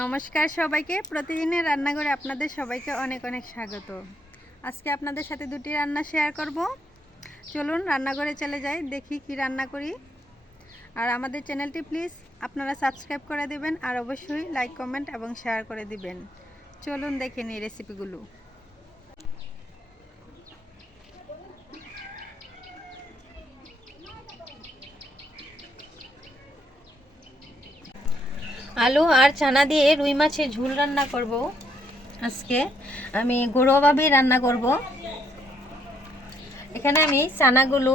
নমস্কার সবাইকে। প্রতিদিনের রান্নাঘরে আপনাদের সবাইকে অনেক অনেক স্বাগত। আজকে আপনাদের সাথে দুটি রান্না শেয়ার করব। চলুন রান্নাঘরে চলে যাই, দেখি কি রান্না করি। আর আমাদের চ্যানেলটি প্লিজ আপনারা সাবস্ক্রাইব করে দেবেন আর অবশ্যই লাইক কমেন্ট এবং শেয়ার করে দিবেন। চলুন দেখে নিই রেসিপিগুলো আলু আর চানা দিয়ে রুই মাছের ঝুল রান্না করব। আজকে আমি ঘরোয়াভাবেই রান্না করব। এখানে আমি চানাগুলো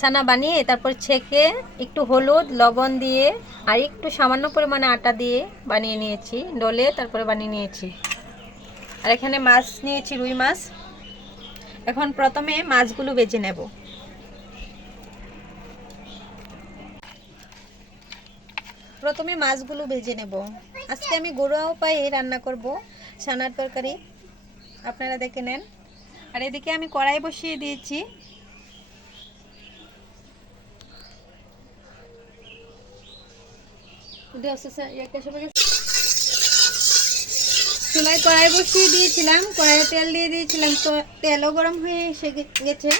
চানা বানিয়ে তারপর ছেঁকে একটু হলুদ, লবণ দিয়ে আর একটু সামান্য পরিমাণে আটা দিয়ে বানিয়ে নিয়েছি। ডলে তারপরে বানিয়ে নিয়েছি। আর এখানে মাছ নিয়েছি, রুই মাছ। এখন প্রথমে মাছগুলো বেজে নেব। প্রথমে মাছগুলো ভেজে নেব। আজকে আমি ঘরোয়া উপায়ে রান্না করব ছানার তরকারি। আপনারা দেখে নেন। আর এদিকে আমি কড়াই বসিয়ে দিয়েছি। চুলায় কড়াই বসিয়ে দিয়েছিলাম। কড়াইয়ে তেল দিয়ে দিয়েছিলাম। তো তেলও গরম হয়ে এসে গেছে।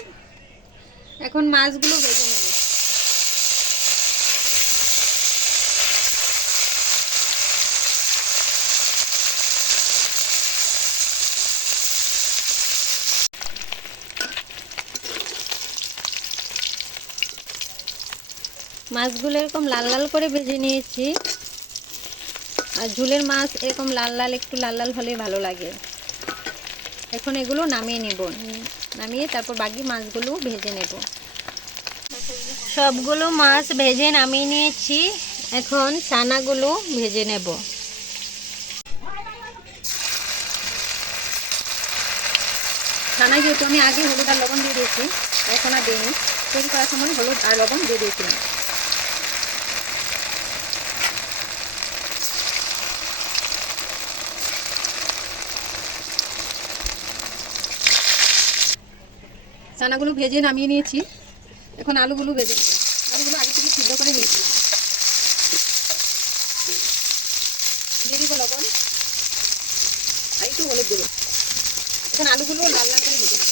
এখন মাছগুলো ভেজে নেব মাছগুলো এরকম লাল লাল করে ভেজে নিয়েছি। আর ঝুলের মাছ এরকম লাল লাল, একটু লাল লাল হলে ভালো লাগে। এখন এগুলো নামিয়ে নেব। নামিয়ে তারপর বাকি মাছগুলো ভেজে নেব। সবগুলো মাছ ভেজে নামিয়ে নিয়েছি। এখন ছানাগুলো ভেজে নেব। ছানা যেহেতু আমি আগে হলুদ আর লবণ দিয়ে দিয়েছি, এখন আর দিইনি। তৈরি করার সময় হলুদ আর লবণ দিয়ে দিয়েছিলাম। চানাগুলো ভেজে নামিয়ে নিয়েছি। এখন আলুগুলো ভেজে নেব। আলুগুলো আগে থেকে সিদ্ধ করে নিয়েছিলাম দিয়ে দিব লবণ আর একটু হলুদ দেবো এখন আলুগুলো লাল লাল করে ভেজে নেব।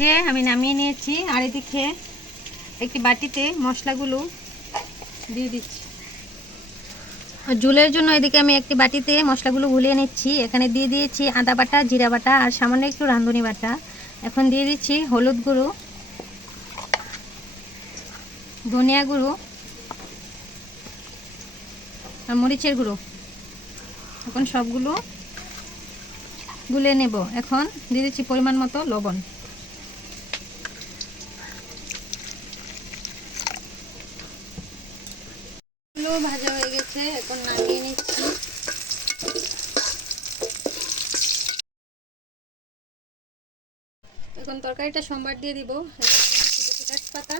যে আমি নামিয়ে নিয়েছি আর এদিকে একটি বাটিতে মশলাগুলো দিয়ে দিচ্ছি। ঝুলের জন্য এদিকে আমি একটি বাটিতে মশলাগুলো গুলিয়ে নিচ্ছি। এখানে দিয়ে দিয়েছি আদা বাটা, জিরা বাটা আর সামান্য একটু রাঁধুনি বাটা। এখন দিয়ে দিচ্ছি হলুদ গুঁড়ো, ধনিয়া গুঁড়ো আর মরিচের গুঁড়ো। এখন সবগুলো গুলে নেব। এখন দিয়ে দিচ্ছি পরিমাণ মতো লবণ। গুলো ভাজা হয়ে গেছে, এখন নামিয়ে নিচ্ছি। এখন তরকারিটা সম্বার দিয়ে দিব। তেজপাতা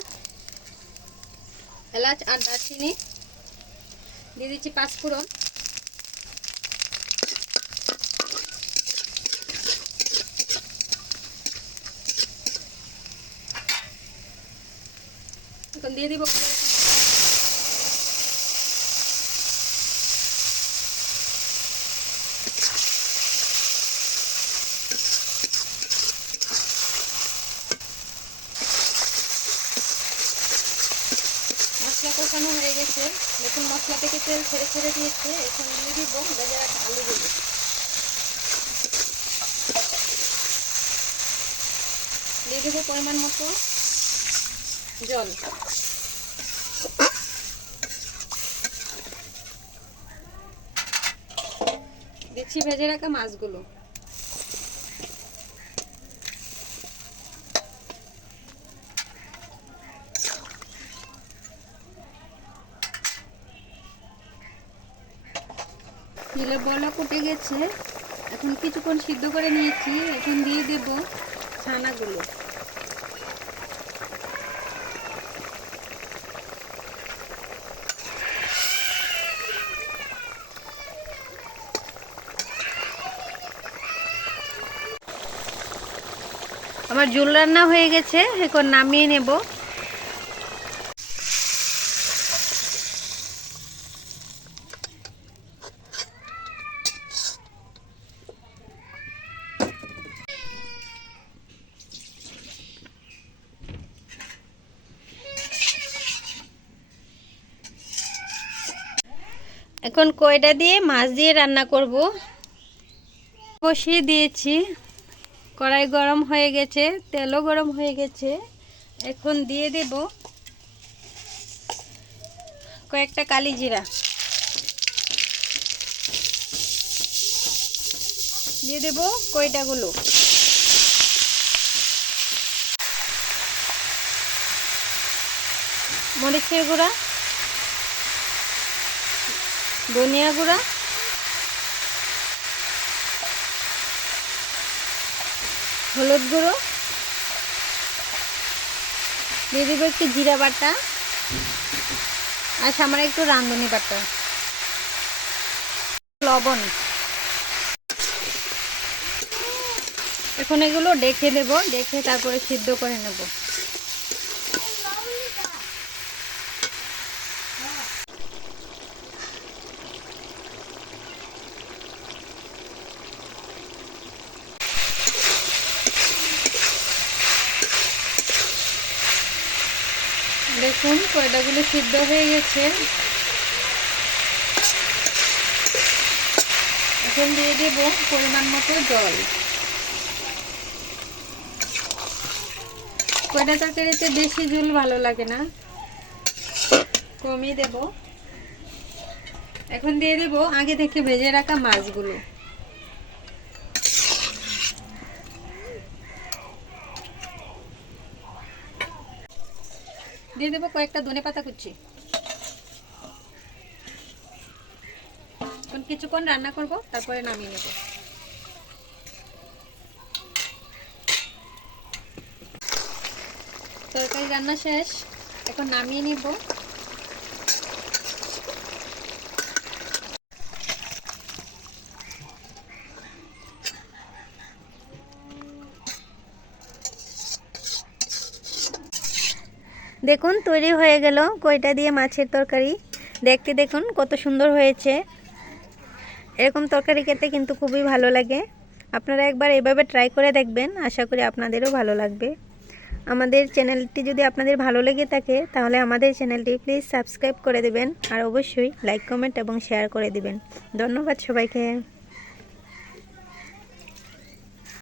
এলাচ আর দারচিনি। দিয়ে দিচ্ছি পাঁচফোড়ন এখন দিয়ে দিব মশলা কষানো হয়ে গেছে। দেখুন মশলা থেকে তেল ছেড়ে ছেড়ে দিয়েছে। এখন দিয়ে দিব ভেজে রাখা আলুগুলো। দিয়ে দেবো পরিমাণ মতো জল। দিচ্ছি ভেজে রাখা মাছগুলো। তেলে বলা ফুটে গেছে। এখন কিছুক্ষণ সিদ্ধ করে নিয়েছি, এখন দিয়ে দেব ছানাগুলো। আমার জুল রান্না হয়ে গেছে, এখন নামিয়ে নেব। এখন কয়টা দিয়ে মাছ দিয়ে রান্না করব? বসিয়ে দিয়েছি। কড়াই গরম হয়ে গেছে, তেলও গরম হয়ে গেছে। এখন দিয়ে দেব কয়েকটা কালি জিরা। দিয়ে দেব কয়টাগুলো? মরিচের গুঁড়া। ধনিয়া গুঁড়া। হলুদ গুঁড়ো। দিয়ে দেবো একটু জিরা বাটা। আর সামান্য একটু রাঁধুনি বাটা। লবণ। এখন এগুলো ডেকে দেব ডেকে তারপরে সিদ্ধ করে নেব। দেখুন, কয়টাগুলো সিদ্ধ হয়ে গেছে। এখন দিয়ে দেব পরিমাণ মতো জল। কয়টা তরকারিতে বেশি ঝোল ভালো লাগে না? কমিয়ে দেব। এখন দিয়ে দেব আগে থেকে ভেজে রাখা মাছগুলো। দিয়ে দেবো কয়েকটা ধনে পাতা কুচি। কিছুক্ষণ রান্না করব, তারপরে নামিয়ে নেব। তরকারি রান্না শেষ, এখন নামিয়ে নিব। দেখুন, তৈরি হয়ে গেল কইটা দিয়ে মাছের তরকারি। দেখতে দেখুন কত সুন্দর হয়েছে। এরকম তরকারি খেতে কিন্তু খুবই ভালো লাগে। আপনারা একবার এভাবে ট্রাই করে দেখবেন, আশা করি আপনাদেরও ভালো লাগবে। আমাদের চ্যানেলটি যদি আপনাদের ভালো লেগে থাকে, তাহলে আমাদের চ্যানেলটি প্লিজ সাবস্ক্রাইব করে দেবেন আর অবশ্যই লাইক কমেন্ট এবং শেয়ার করে দিবেন। ধন্যবাদ সবাইকে।